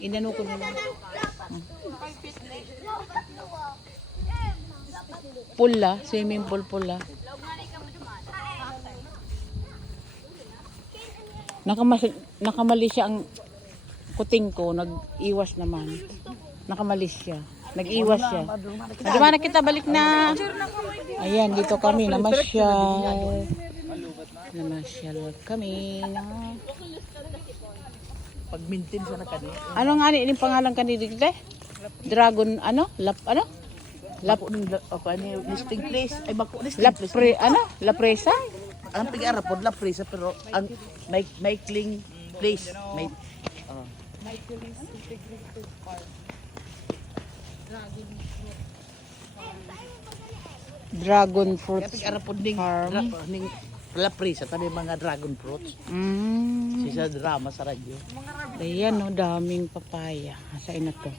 Inano ko na lang. Pula, swimming pool pula. Nakamali siya ang kuting ko, nag-iwas naman. Nakamali siya. Nag-iwas siya. Di ba na kita balik na? Ayan, dito kami namasyal. Namasyal kami na. Pag-maintain sa nakani. Ano nga ni pangalan kanina dito? Dragon ano? Ano? Listing place. Ay bako listing place. La Presa? Ang pig-ara pod la presa pero ang may cling place. May Dragon fruit pig-ara pod ning farm. la presa tabi mga dragon fruits. Sisa drama sa radyo. Ayan no, daming papaya. Sa ina to.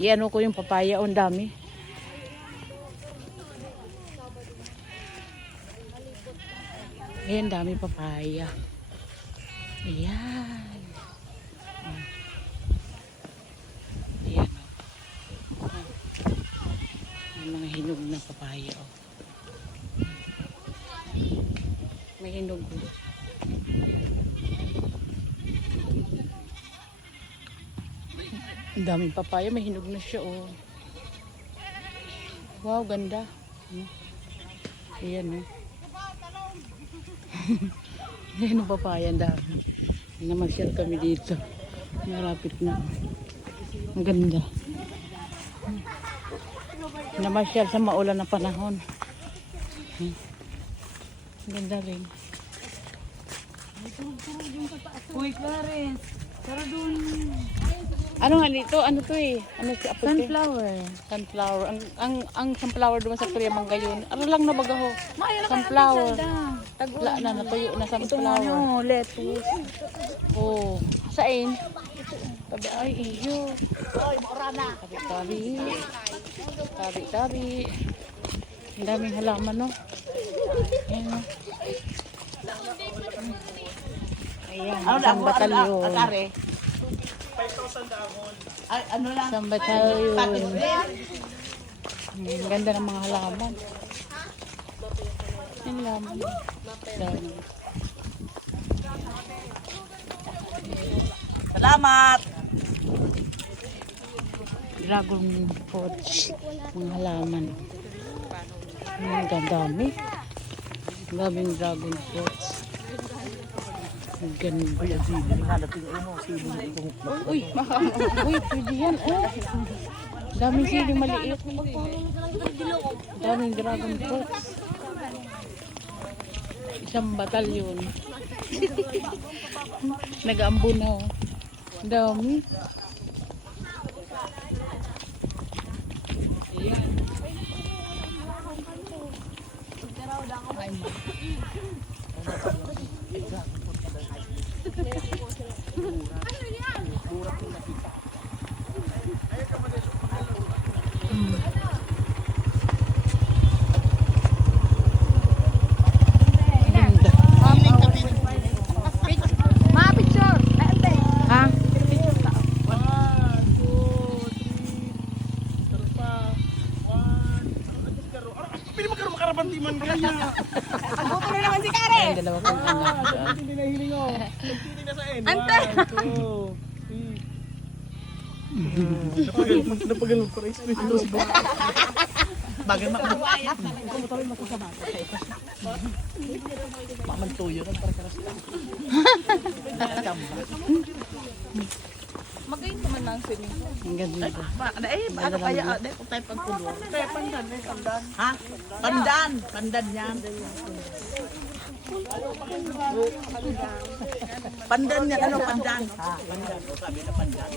Iyan ko yung papaya, ang dami. Ayan, dami papaya. Ayan. Ayan o. May mga hinog na papaya o. May hinog o. Ang daming papaya, may hinog na siya oh. Wow, ganda. Ayan oh. Ayan ang papaya, ang dami. Namasyal kami dito. Malapit na. Ang ganda. Namasyal sa maulan na panahon. Ang ganda rin. Uy, Clarence. Tara dun. Ano nga dito? Ano to eh? Ano si apote? Sunflower. Sunflower. Ang sunflower doon sa Korea Mangayon. Ano lang na bagaho? Maya na Sunflower. Tag-ulan. Wala na, natuyo na Ito sunflower. ano, lettuce. Oh, sain? Tabi ay iyo. Tabi-tabi. Tabi-tabi. Ang daming halaman no. Ayan no. Ayan, isang batalyon. Akare. 5,000 dahon. Ay ano lang. Isang batalyon. Ang ganda ng mga halaman. Ang halaman. Dami. Salamat. Dragon fruits. Mga halaman. Ang dami. Ang daming dragon fruits. Ang ganda. Ay, ang sili. Nalating ano, sili. Uy, uy, pwede yan. Oh. Daming sili maliit. Daming dragon fruits. Isang batalyon. Nag-aambo na. Oh. Dami. Ayan. Ha? Pili magkaroon makarabantiman kaya. Buto na naman si Kare. Ang dalawa kong anak. Hindi na hiling oh. Hindi na sa end. Ante. Napagal mo para experience. Bagay makakaya. Pamantuyo ng para karas lang. Magayon naman lang swimming. Ang ganda. Ano kaya? Kung tayo pagpulo. Kaya pandan. Ha? Pandan. Pandan yan. Pandan yan. Ano pandan? Ha? Pandan. Sabi na pandan.